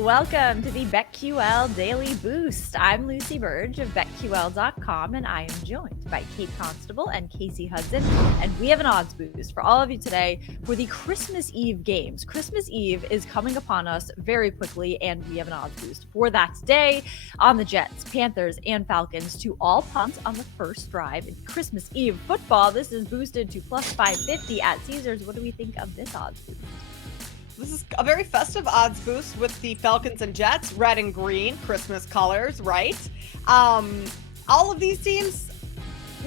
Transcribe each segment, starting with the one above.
Welcome to the BetQL Daily Boost. I'm Lucy Burge of BetQL.com, and I am joined by Kate Constable and Casey Hudson. And we have an odds boost for all of you today for the Christmas Eve games. Christmas Eve is coming upon us very quickly, and we have an odds boost for that day on the Jets, Panthers, and Falcons to all punt on the first drive in Christmas Eve football. This is boosted to plus 550 at Caesars. What do we think of this odds boost? This is a very festive odds boost with the Falcons and Jets, red and green, Christmas colors, right? All of these teams,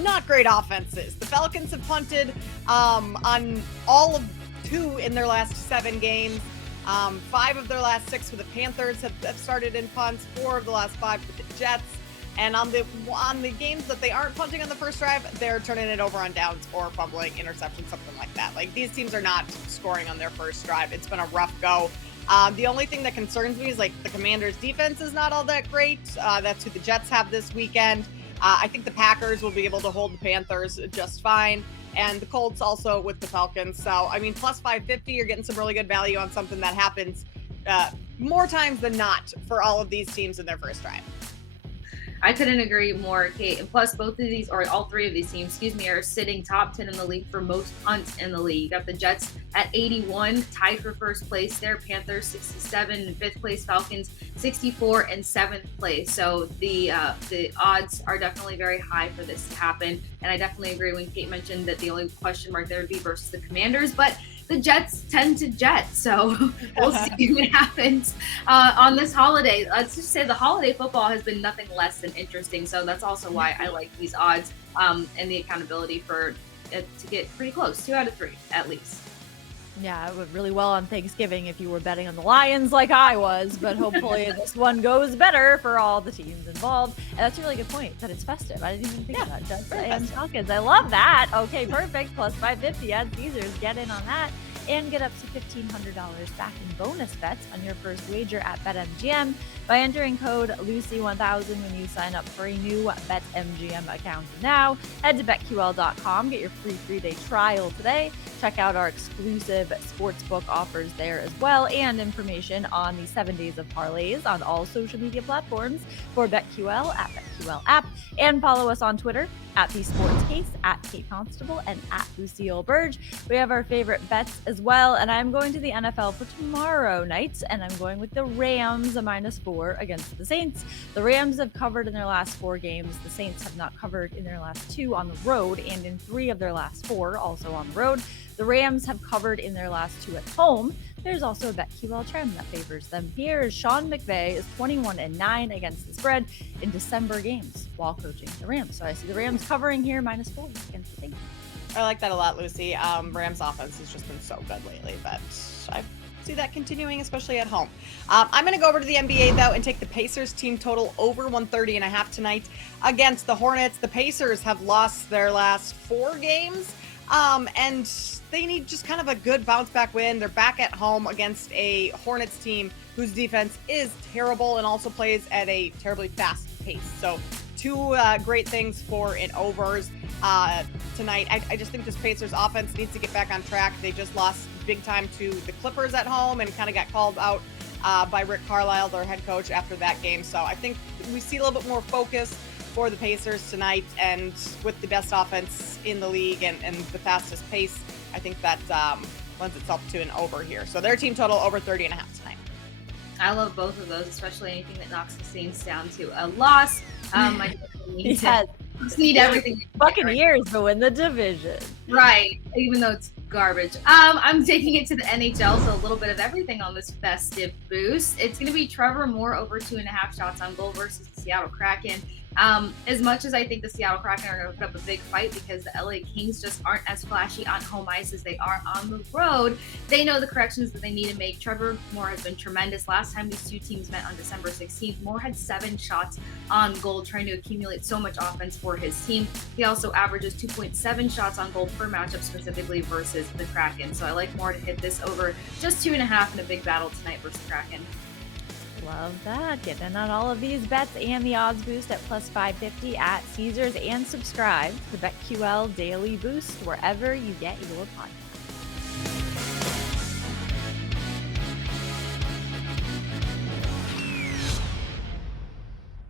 not great offenses. The Falcons have punted on all of 2 in their last 7 games. 5 of their last 6 for the Panthers have started in punts, 4 of the last 5 for the Jets. And on the games that they aren't punting on the first drive, they're turning it over on downs or fumbling, interception, something like that. Like, these teams are not scoring on their first drive. It's been a rough go. The only thing that concerns me is, like, the Commanders' defense is not all that great. That's who the Jets have this weekend. I think the Packers will be able to hold the Panthers just fine. And the Colts also with the Falcons. So, I mean, plus 550, you're getting some really good value on something that happens more times than not for all of these teams in their first drive. I couldn't agree more, Kate. And plus, both of these, or all 3 of these teams, are sitting top 10 in the league for most punts in the league. You got the Jets at 81, tied for first place there. Panthers 67 in 5th place. Falcons 64 in 7th place. So the odds are definitely very high for this to happen. And I definitely agree when Kate mentioned that the only question mark there would be versus the Commanders. But the Jets tend to jet, so we'll see what happens on this holiday. Let's just say the holiday football has been nothing less than interesting, so that's also why I like these odds and the accountability for it to get pretty close, 2 out of 3 at least. Yeah, it went really well on Thanksgiving if you were betting on the Lions like I was, but hopefully this one goes better for all the teams involved. And that's a really good point, that it's festive. I didn't even think about Jets and Falcons. I love that. Okay, perfect. Plus 550 at Caesars. Get in on that and get up to $1,500 back in bonus bets on your first wager at BetMGM by entering code Lucy1000 when you sign up for a new BetMGM account. Now, head to BetQL.com, get your free 3-day trial today. Check out our exclusive sportsbook offers there as well, and information on the 7 days of parlays on all social media platforms for BetQL at BetQL app, and follow us on Twitter at The Sports Case, at Kate Constable, and at Lucille Burge. We have our favorite bets as well, and I'm going to the NFL for tomorrow night, and I'm going with the Rams, a -4 against the Saints. The Rams have covered in their last 4 games. The Saints have not covered in their last 2 on the road, and in 3 of their last 4 also on the road. The Rams have covered in their last 2 at home. There's also a BetQL trend that favors them here. Sean McVay is 21-9 against the spread in December games while coaching the Rams. So I see the Rams covering here -4 against the Saints. I like that a lot, Lucy. Rams offense has just been so good lately, but I see that continuing, especially at home. I'm going to go over to the NBA, though, and take the Pacers team total over 130.5 tonight against the Hornets. The Pacers have lost their last 4 games, and they need just kind of a good bounce back win. They're back at home against a Hornets team whose defense is terrible and also plays at a terribly fast pace. So 2 great things for in overs tonight. I just think this Pacers offense needs to get back on track. They just lost big time to the Clippers at home and kind of got called out by Rick Carlisle, their head coach, after that game. So I think we see a little bit more focus for the Pacers tonight, and with the best offense in the league and the fastest pace, I think that lends itself to an over here. So their team total over 30.5 tonight. I love both of those, especially anything that knocks the Saints down to a loss. I need everything. Buccaneers to win the division. Right, even though it's garbage. I'm taking it to the NHL, so a little bit of everything on this festive boost. It's going to be Trevor Moore over 2.5 shots on goal versus the Seattle Kraken. As much as I think the Seattle Kraken are going to put up a big fight because the LA Kings just aren't as flashy on home ice as they are on the road, they know the corrections that they need to make. Trevor Moore has been tremendous. Last time these 2 teams met on December 16th, Moore had 7 shots on goal, trying to accumulate so much offense for his team. He also averages 2.7 shots on goal per matchup, specifically versus the Kraken. So I like Moore to hit this over just 2.5 in a big battle tonight versus Kraken. Love that. Get in on all of these bets and the odds boost at plus 550 at Caesars, and subscribe to BetQL Daily Boost wherever you get your podcast.